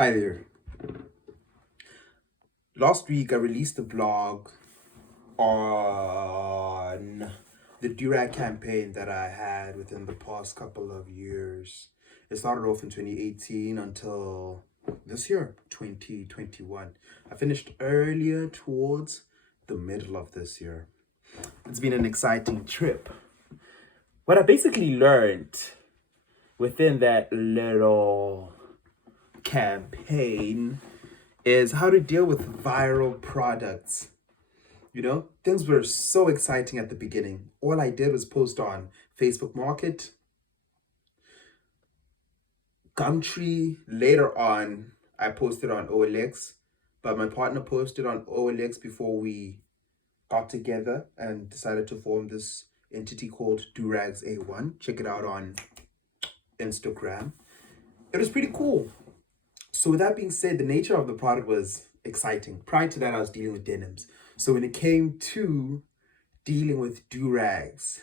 Hi there. Last week I released a blog on the Durag campaign that I had within the past couple of years. It started off in 2018 until this year, 2021. I finished earlier towards the middle of this year. It's been an exciting trip. What I basically learned within that little campaign is how to deal with viral products. Things were so exciting at the beginning. All I did was post on Facebook Market, Gumtree. Later on, I posted on OLX, but my partner posted on OLX before we got together and decided to form this entity called Durag's A1. Check it out on Instagram. It was pretty cool. So with that being said, the nature of the product was exciting. Prior to that, I was dealing with denims. So when it came to dealing with durags,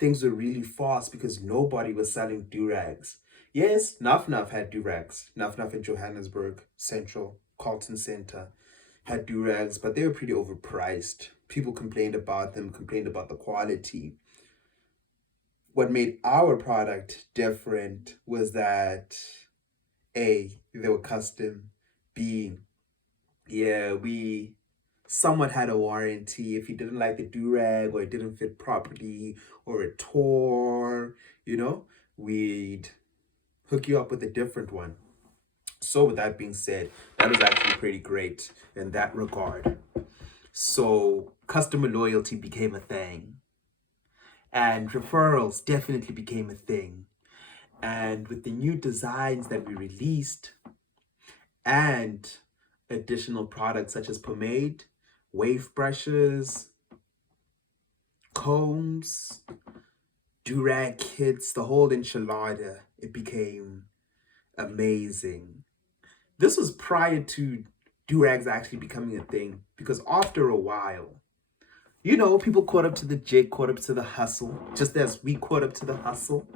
things were really fast because nobody was selling durags. Yes, Nuff Nuff had durags. Nuff Nuff in Johannesburg Central, Carlton Center had durags, but they were pretty overpriced. People complained about them, complained about the quality. What made our product different was that A, they were custom. B, we somewhat had a warranty. If you didn't like the durag or it didn't fit properly or it tore, we'd hook you up with a different one. So with that being said, that was actually pretty great in that regard. So customer loyalty became a thing. And referrals definitely became a thing. And with the new designs that we released and additional products such as pomade, wave brushes, combs, durag kits, the whole enchilada, it became amazing. This was prior to durags actually becoming a thing, because after a while, people caught up to the jig, caught up to the hustle, just as we caught up to the hustle.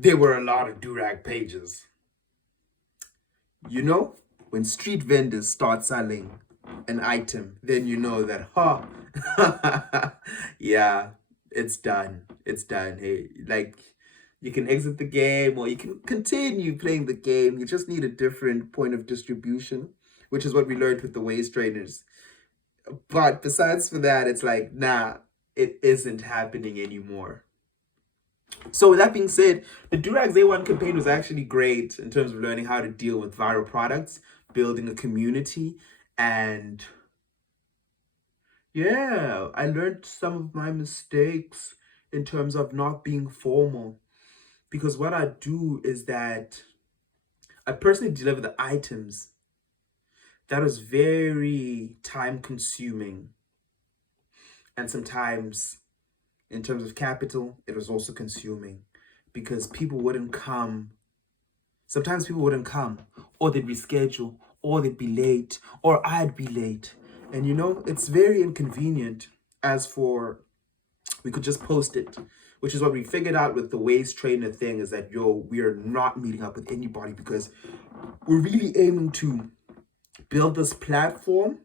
There were a lot of durag pages. When street vendors start selling an item, then you know that, yeah, it's done. It's done. Hey, like, you can exit the game or you can continue playing the game. You just need a different point of distribution, which is what we learned with the waist trainers. But besides for that, it's like, nah, it isn't happening anymore. So with that being said, the Durag's A1 campaign was actually great in terms of learning how to deal with viral products, building a community, and yeah, I learned some of my mistakes in terms of not being formal. Because what I do is that I personally deliver the items. That was very time consuming. And sometimes, in terms of capital, it was also consuming because people wouldn't come. Sometimes people wouldn't come, or they'd reschedule, or they'd be late, or I'd be late. And it's very inconvenient. As for, we could just post it, which is what we figured out with the waist trainer thing, is that, we are not meeting up with anybody because we're really aiming to build this platform,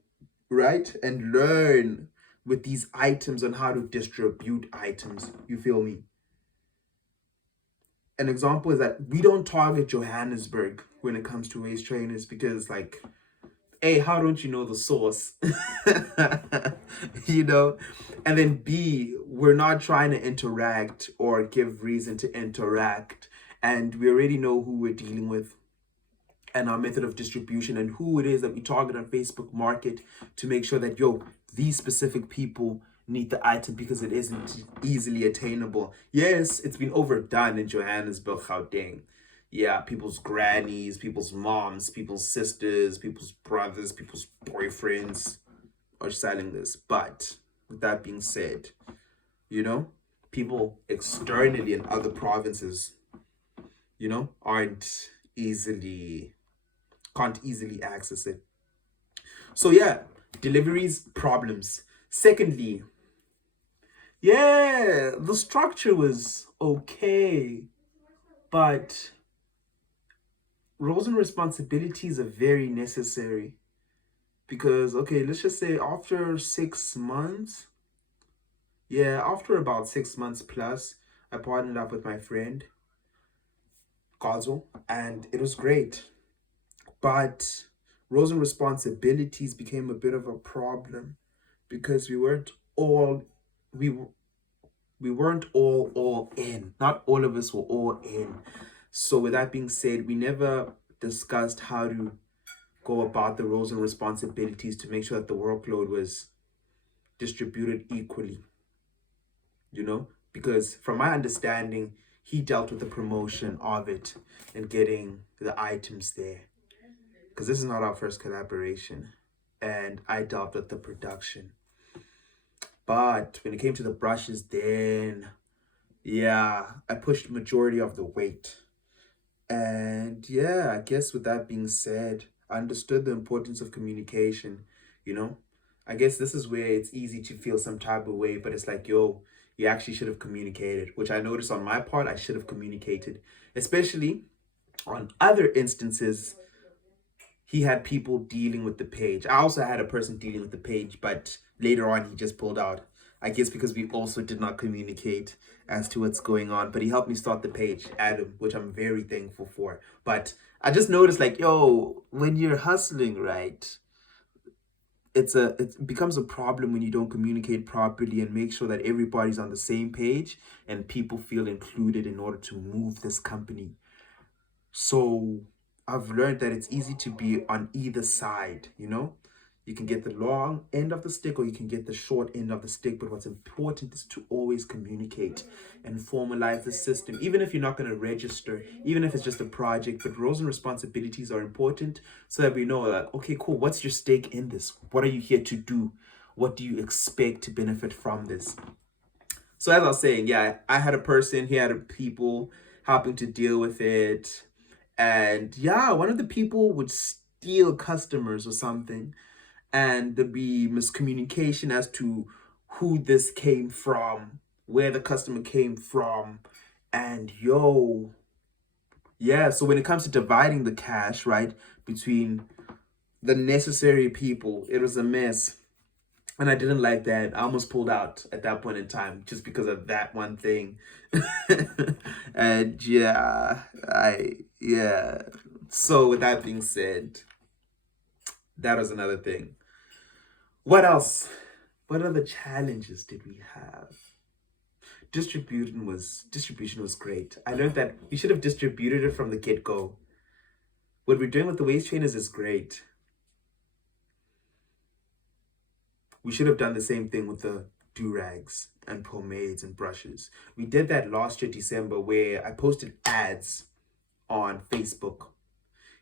right? And learn with these items on how to distribute items. You feel me? An example is that we don't target Johannesburg when it comes to waist trainers because, like, A, how don't you know the source? And then B, we're not trying to interact or give reason to interact. And we already know who we're dealing with and our method of distribution and who it is that we target on Facebook Market to make sure that, these specific people need the item because it isn't easily attainable. Yes, it's been overdone in Johannesburg, Gauteng. Yeah, people's grannies, people's moms, people's sisters, people's brothers, people's boyfriends are selling this. But with that being said, people externally in other provinces, can't easily access it. So yeah, deliveries, problems. Secondly, yeah, the structure was okay, but roles and responsibilities are very necessary because, okay, let's just say after 6 months, yeah, after about 6 months plus, I partnered up with my friend, Kazo, and it was great. But roles and responsibilities became a bit of a problem because all we w- we weren't all in. Not all of us were all in. So with that being said, we never discussed how to go about the roles and responsibilities to make sure that the workload was distributed equally, you know? Because from my understanding, he dealt with the promotion of it and getting the items there. Because this is not our first collaboration. And I dealt with the production. But when it came to the brushes, then yeah, I pushed majority of the weight. And yeah, I guess with that being said, I understood the importance of communication, you know? I guess this is where it's easy to feel some type of way, but it's like, yo, you actually should have communicated, which I noticed on my part, I should have communicated, especially on other instances he had people dealing with the page. I also had a person dealing with the page, but later on he just pulled out. I guess because we also did not communicate as to what's going on. But he helped me start the page, Adam, which I'm very thankful for. But I just noticed like, yo, when you're hustling, right? It becomes a problem when you don't communicate properly and make sure that everybody's on the same page and people feel included in order to move this company. So I've learned that it's easy to be on either side, you know? You can get the long end of the stick or you can get the short end of the stick. But what's important is to always communicate and formalize the system, even if you're not going to register, even if it's just a project. But roles and responsibilities are important so that we know, like, okay, cool, what's your stake in this? What are you here to do? What do you expect to benefit from this? So as I was saying, yeah, I had a person, he had a people helping to deal with it. And yeah, one of the people would steal customers or something, and there'd be miscommunication as to who this came from, where the customer came from. And yo, yeah, so when it comes to dividing the cash, right, between the necessary people, it was a mess. And I didn't like that. I almost pulled out at that point in time just because of that one thing. And yeah. So with that being said, that was another thing. What else? What other challenges did we have? Distribution was great. I learned that we should have distributed it from the get-go. What we're doing with the waist trainers is great. We should have done the same thing with the durags and pomades and brushes. We did that last year, December, where I posted ads on Facebook.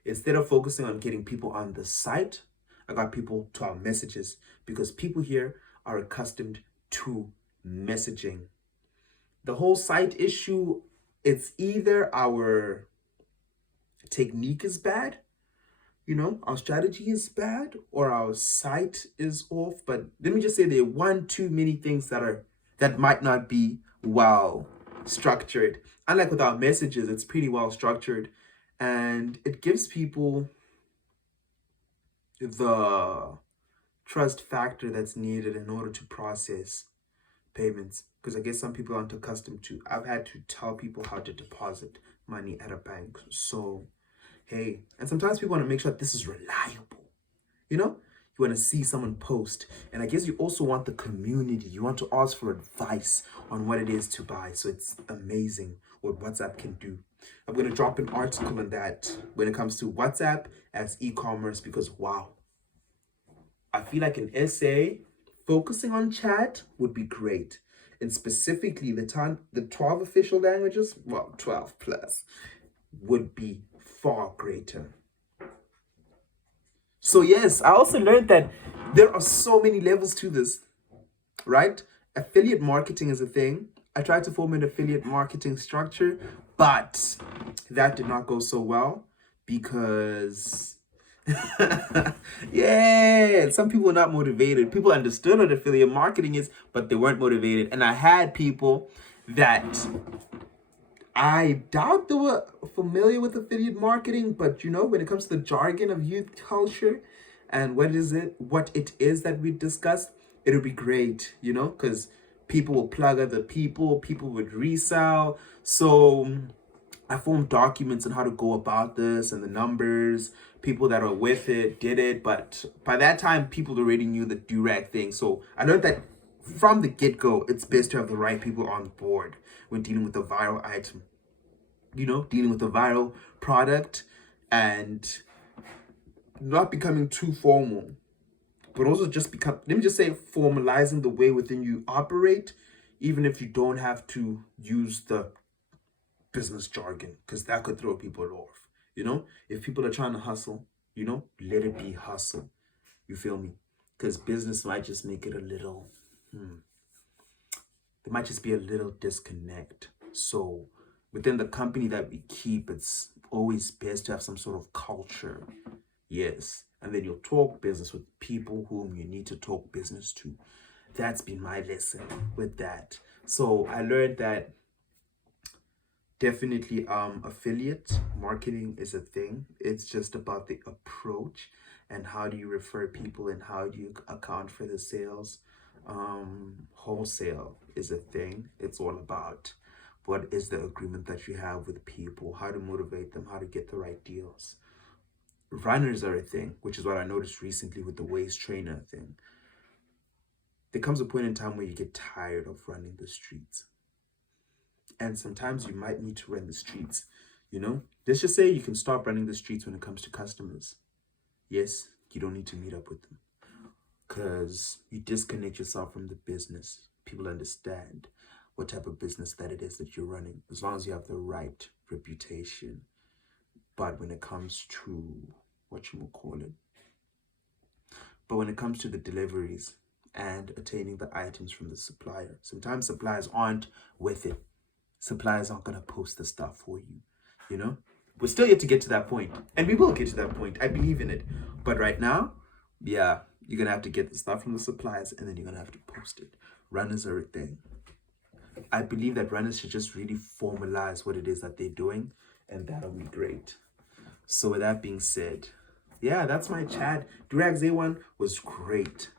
Instead of focusing on getting people on the site, I got people to our messages because people here are accustomed to messaging. The whole site issue, it's either our technique is bad, our strategy is bad, or our site is off. But let me just say there are one too many things that might not be well structured. Unlike with our messages, it's pretty well structured, and it gives people the trust factor that's needed in order to process payments. Because I guess some people aren't accustomed to. I've had to tell people how to deposit money at a bank. So hey, and sometimes people want to make sure that this is reliable. You want to see someone post. And I guess you also want the community. You want to ask for advice on what it is to buy. So it's amazing what WhatsApp can do. I'm going to drop an article on that when it comes to WhatsApp as e-commerce because wow, I feel like an essay focusing on chat would be great. And specifically the 12 official languages, well, 12 plus, would be far greater. So yes, I also learned that there are so many levels to this, right? Affiliate marketing is a thing. I tried to form an affiliate marketing structure, but that did not go so well because yeah, some people were not motivated. People understood what affiliate marketing is, but they weren't motivated. And I had people that I doubt they were familiar with affiliate marketing, but when it comes to the jargon of youth culture and what it is that we discussed, it'll be great, because people will plug other people would resell. So I formed documents on how to go about this and the numbers, people that are with it did it. But by that time, people already knew the Durag thing. So I learned that from the get-go, it's best to have the right people on board when dealing with a viral item, dealing with a viral product and not becoming too formal, but also let me just say, formalizing the way within you operate, even if you don't have to use the business jargon, because that could throw people off. If people are trying to hustle, let it be hustle. You feel me? Because business might just make it a little, there might just be a little disconnect. So within the company that we keep, it's always best to have some sort of culture. Yes. And then you'll talk business with people whom you need to talk business to. That's been my lesson with that. So I learned that definitely affiliate marketing is a thing. It's just about the approach and how do you refer people and how do you account for the sales. Wholesale is a thing. It's all about what is the agreement that you have with people, how to motivate them, how to get the right deals. Runners are a thing, which is what I noticed recently with the waist trainer thing. There comes a point in time where you get tired of running the streets. And sometimes you might need to run the streets, Let's just say you can stop running the streets when it comes to customers. Yes, you don't need to meet up with them because you disconnect yourself from the business. People understand what type of business that it is that you're running, as long as you have the right reputation. But when it comes to when it comes to the deliveries and attaining the items from the supplier, sometimes suppliers aren't with it. Suppliers aren't going to post the stuff for you. We're still yet to get to that point, and we will get to that point. I believe in it. But right now, yeah, you're going to have to get the stuff from the suppliers, and then you're going to have to post it. Runners are a thing. I believe that runners should just really formalize what it is that they're doing, and that'll be great. So with that being said, yeah, that's my chat. Durag's A1 was great.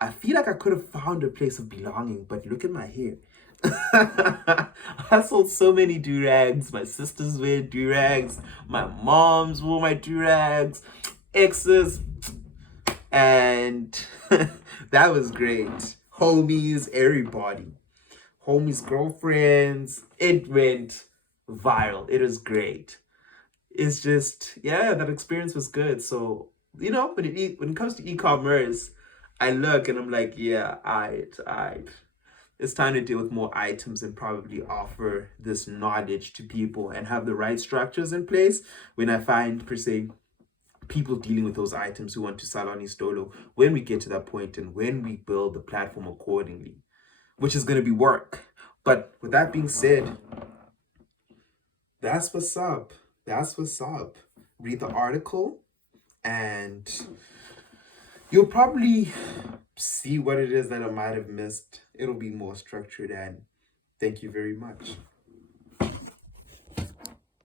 I feel like I could have found a place of belonging, but look at my hair. I sold so many durags. My sisters wear durags. My moms wore my durags. Exes. And that was great. Homies, everybody. Homies, girlfriends. It went viral. It was great. It's just, yeah, that experience was good. So, when it comes to e-commerce, I look and I'm like, yeah, it's time to deal with more items and probably offer this knowledge to people and have the right structures in place when I find, per se, people dealing with those items who want to sell on Istolo, when we get to that point and when we build the platform accordingly, which is going to be work. But with that being said, that's what's up. That's what's up. Read the article and you'll probably see what it is that I might have missed. It'll be more structured, and thank you very much.